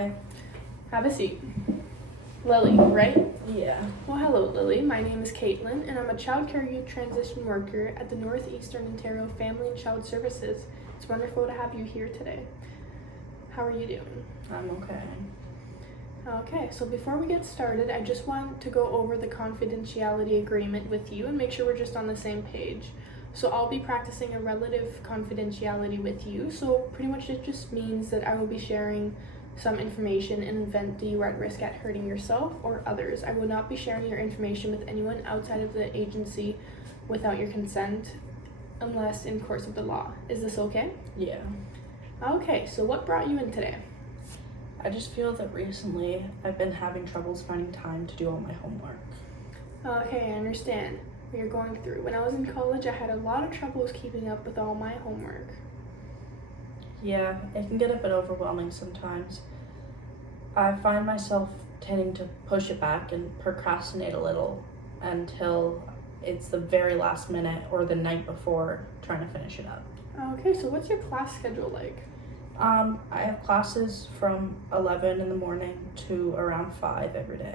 Hi. Have a seat. Lily, right? Yeah. Well, hello, Lily. My name is Caitlin, and I'm a child care youth transition worker at the Northeastern Ontario Family and Child Services. It's wonderful to have you here today. How are you doing? I'm okay. Okay, so before we get started, I just want to go over the confidentiality agreement with you and make sure we're just on the same page. So I'll be practicing a relative confidentiality with you, so pretty much it just means that I will be sharing some information in the event that you are at risk at hurting yourself or others. I will not be sharing your information with anyone outside of the agency without your consent unless in course of the law. Is this okay? Yeah. Okay, so what brought you in today? I just feel that recently I've been having troubles finding time to do all my homework. Okay, I understand what you're going through. When I was in college, I had a lot of troubles keeping up with all my homework. Yeah, it can get a bit overwhelming sometimes. I find myself tending to push it back and procrastinate a little until it's the very last minute or the night before trying to finish it up. Okay, so what's your class schedule like? I have classes from 11 in the morning to around 5 every day.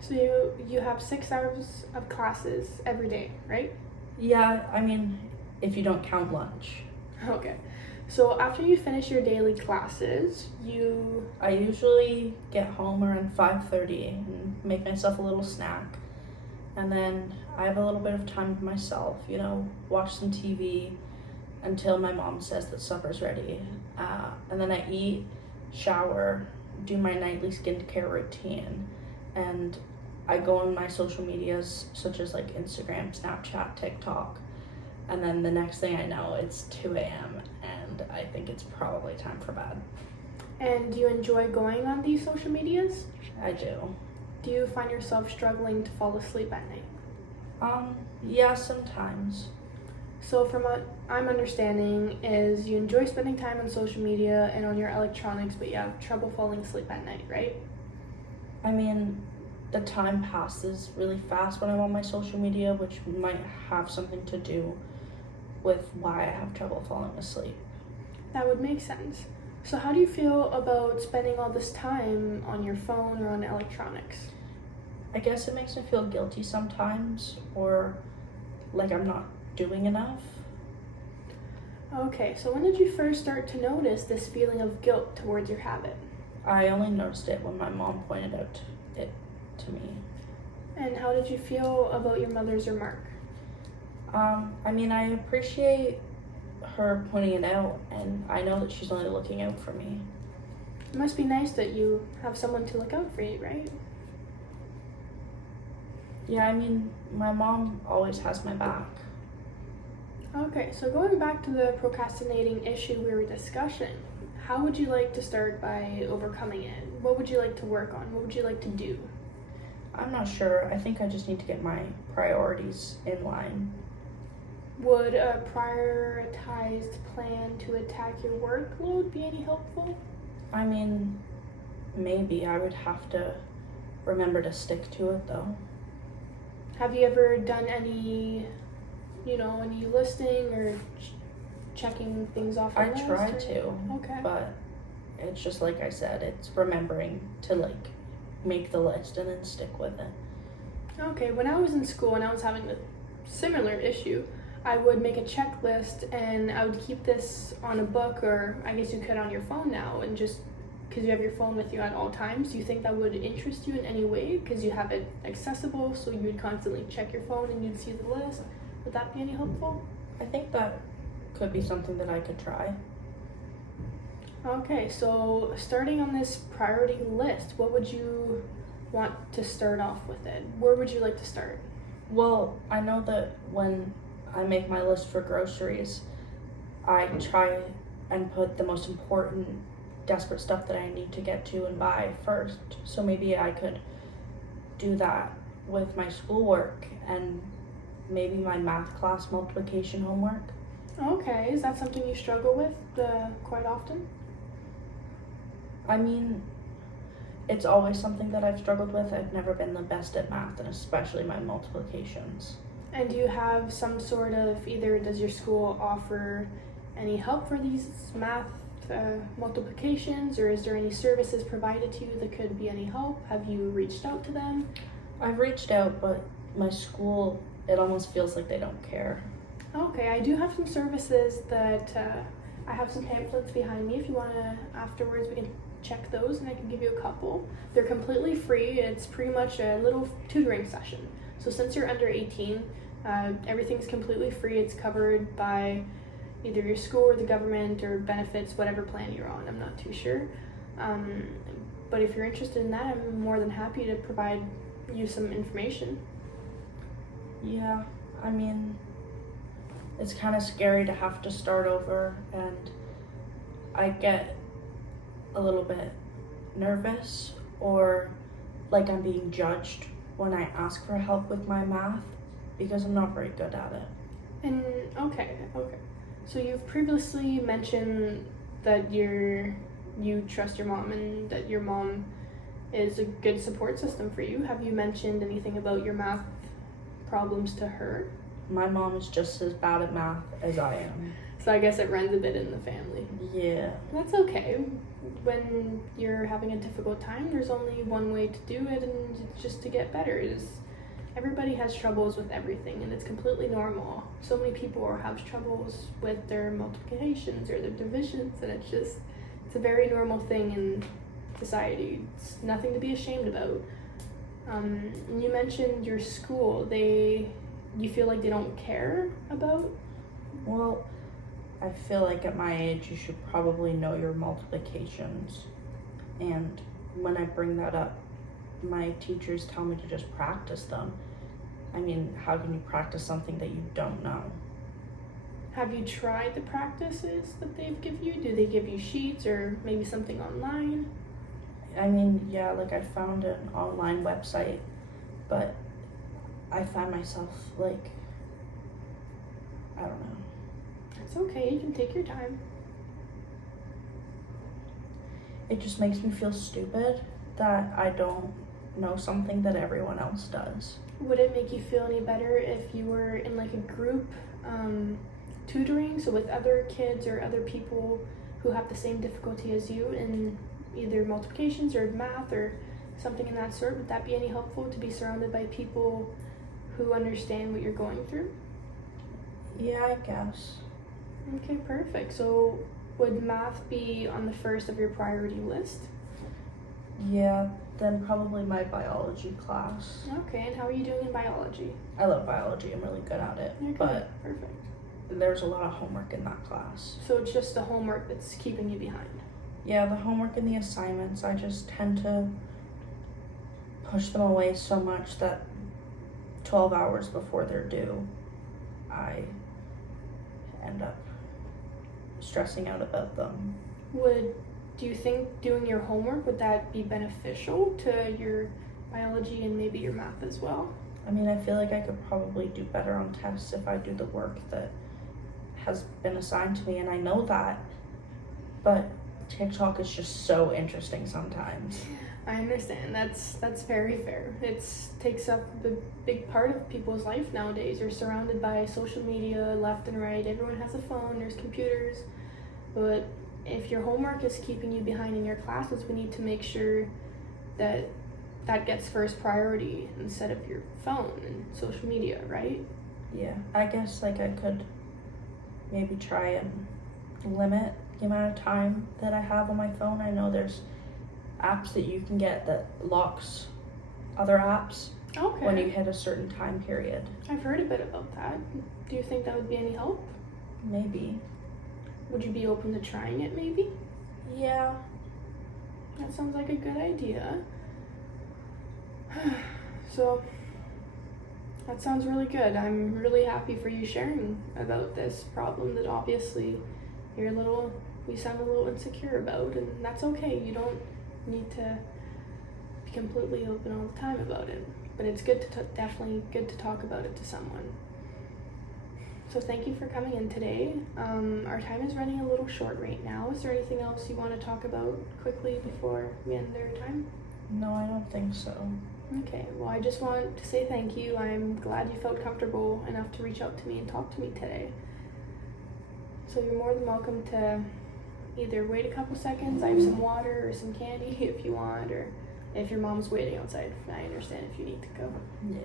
So you have 6 hours of classes every day, right? Yeah, I mean, if you don't count lunch. Okay. So after you finish your daily classes, I usually get home around 5:30 and make myself a little snack. And then I have a little bit of time to myself, watch some TV until my mom says that supper's ready. And then I eat, shower, do my nightly skincare routine, and I go on my social medias such as like Instagram, Snapchat, TikTok. And then the next thing I know, it's 2 a.m. and I think it's probably time for bed. And do you enjoy going on these social medias? I do. Do you find yourself struggling to fall asleep at night? Yeah, sometimes. So from what I'm understanding is you enjoy spending time on social media and on your electronics, but you have trouble falling asleep at night, right? I mean, the time passes really fast when I'm on my social media, which might have something to do with why I have trouble falling asleep. That would make sense. So how do you feel about spending all this time on your phone or on electronics? I guess it makes me feel guilty sometimes, or like I'm not doing enough. Okay, so when did you first start to notice this feeling of guilt towards your habit? I only noticed it when my mom pointed out it to me. And how did you feel about your mother's remark? I mean, I appreciate her pointing it out, and I know that she's only looking out for me. It must be nice that you have someone to look out for you, right? Yeah, I mean, my mom always has my back. Okay, so going back to the procrastinating issue we were discussing, how would you like to start by overcoming it? What would you like to work on? What would you like to do? I'm not sure. I think I just need to get my priorities in line. Would a prioritized plan to attack your workload be any helpful? I mean, maybe I would have to remember to stick to it though. Have you ever done any listing or checking things off your I list? try to, Okay. but it's just like I said, it's remembering to make the list and then stick with it. Okay, when I was in school and I was having a similar issue, I would make a checklist and I would keep this on a book, or I guess you could on your phone now, and just because you have your phone with you at all times. Do you think that would interest you in any way because you have it accessible, so you would constantly check your phone and you'd see the list? Would that be any helpful? I think that could be something that I could try. Okay, so starting on this priority list, what would you want to start off with it? Where would you like to start? Well, I know that when I make my list for groceries, I try and put the most important, desperate stuff that I need to get to and buy first. So maybe I could do that with my schoolwork and maybe my math class multiplication homework. Okay, is that something you struggle with quite often? I mean, it's always something that I've struggled with. I've never been the best at math, and especially my multiplications. And do you have some sort of, either does your school offer any help for these math multiplications, or is there any services provided to you that could be any help? Have you reached out to them? I've reached out, but my school, it almost feels like they don't care. Okay, I do have some services that I have some pamphlets behind me. If you want to, afterwards, we can check those and I can give you a couple. They're completely free. It's pretty much a little tutoring session. So since you're under 18, everything's completely free. It's covered by either your school or the government or benefits, whatever plan you're on. I'm not too sure. But if you're interested in that, I'm more than happy to provide you some information. Yeah, I mean, it's kind of scary to have to start over, and I get a little bit nervous or like I'm being judged when I ask for help with my math because I'm not very good at it. And okay. So you've previously mentioned that you trust your mom and that your mom is a good support system for you. Have you mentioned anything about your math problems to her? My mom is just as bad at math as I am. So I guess it runs a bit in the family. Yeah. That's okay. When you're having a difficult time, there's only one way to do it, and it's just to get better. Everybody has troubles with everything, and it's completely normal. So many people have troubles with their multiplications or their divisions, and it's a very normal thing in society. It's nothing to be ashamed about. You mentioned your school. You feel like they don't care about? Well, I feel like at my age you should probably know your multiplications. And when I bring that up, my teachers tell me to just practice them. I mean, how can you practice something that you don't know? Have you tried the practices that they've given you? Do they give you sheets or maybe something online? I mean, yeah, like I found an online website, but I find myself like, I don't know. It's okay, you can take your time. It just makes me feel stupid that I don't know something that everyone else does. Would it make you feel any better if you were in like a group tutoring, so with other kids or other people who have the same difficulty as you in either multiplications or math or something in that sort? Would that be any helpful to be surrounded by people who understand what you're going through? Yeah, I guess. Okay, perfect. So would math be on the first of your priority list? Yeah, then probably my biology class. Okay, and how are you doing in biology? I love biology, I'm really good at it, Okay, but perfect. there's a lot of homework in that class. So it's just the homework that's keeping you behind? Yeah, the homework and the assignments, I just tend to push them away so much that 12 hours before they're due, I end up stressing out about them. Do you think doing your homework, would that be beneficial to your biology and maybe your math as well? I mean, I feel like I could probably do better on tests if I do the work that has been assigned to me, and I know that, but TikTok is just so interesting sometimes. I understand. That's very fair. It takes up a big part of people's life nowadays. You're surrounded by social media left and right. Everyone has a phone, there's computers. But if your homework is keeping you behind in your classes, we need to make sure that gets first priority instead of your phone and social media, right? Yeah, I guess like I could maybe try and limit the amount of time that I have on my phone. I know there's apps that you can get that locks other apps Okay. when you hit a certain time period. I've heard a bit about that. Do you think that would be any help? Maybe. Would you be open to trying it maybe? Yeah. That sounds like a good idea. So, that sounds really good. I'm really happy for you sharing about this problem that obviously you sound a little insecure about, and that's okay. You don't need to be completely open all the time about it, but it's good to definitely good to talk about it to someone. So thank you for coming in today. Our time is running a little short right now. Is there anything else you want to talk about quickly before we end our time? No, I don't think so. Okay, well, I just want to say thank you. I'm glad you felt comfortable enough to reach out to me and talk to me today. So you're more than welcome to either wait a couple seconds, I have some water or some candy if you want, or if your mom's waiting outside, I understand if you need to go. Yeah.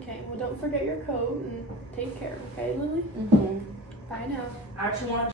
Okay, well don't forget your coat and take care, okay, Lily? Mm-hmm. Bye now. I actually want to